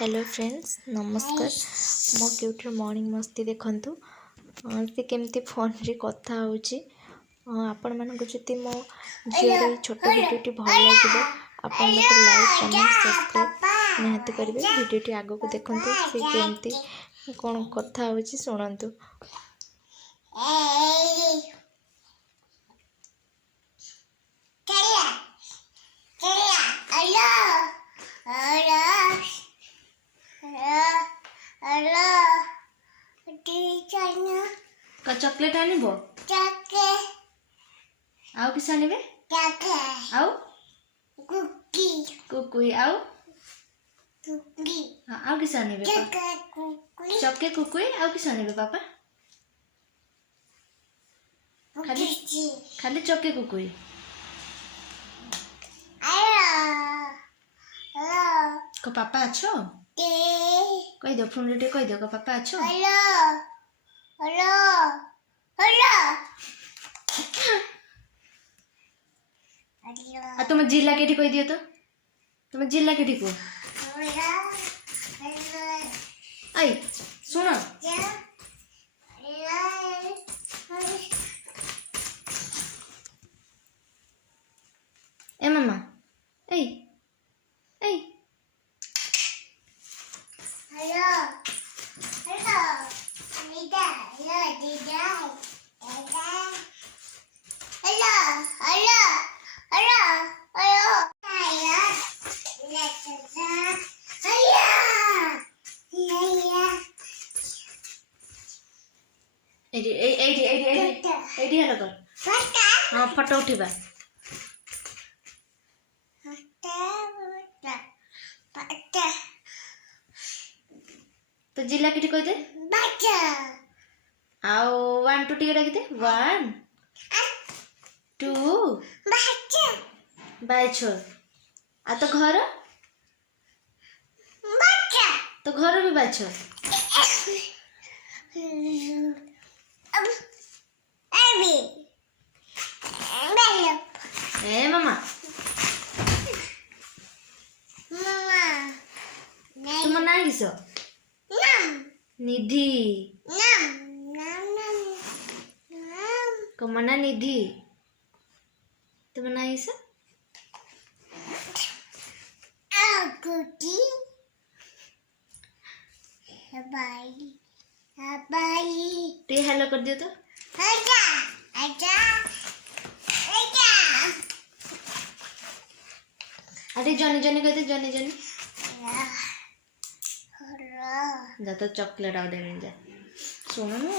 Hello friends नमस्कार मो cuter morning मस्ती देखंतु से केमती फोन रे कथा होची आपण मानको जति मो झियर छोट वीडियोटी भल लागिबो आपण मते लाइक कमेंट सब्सक्राइब निहाती करिवे वीडियोटी आगो को देखंतु से केमती कोन कथा होची सुनंतु। का चॉकलेट आनिबो आउ किस आनिबे आउ कुकुई आउ आउ किस आनिबे चॉकलेट कुकुई आउ किस आनिबे पापा खाली खाली चॉकलेट कुकुई को पापा अच्छो कह दो फोन रे कह दो को पापा अच्छो आ तुम जिला केटी कह दियो तो तुम जिला केटी को आई सुनो ए मामा ए ए एडी हेलो कर हां फोटो उठीबा तो जिला केटी कह दे आओ 1 2 टिके डाकी दे 1 2 बाइछो आ तो घर भी बाइछो ए मामा तुम ना किसो निधि कमना निधि तुम ना किसो टे हेलो कर दियो तो अरे जनी जनी कहते जनी जनी जा तो चॉकलेट आउ दे जा सुनो ना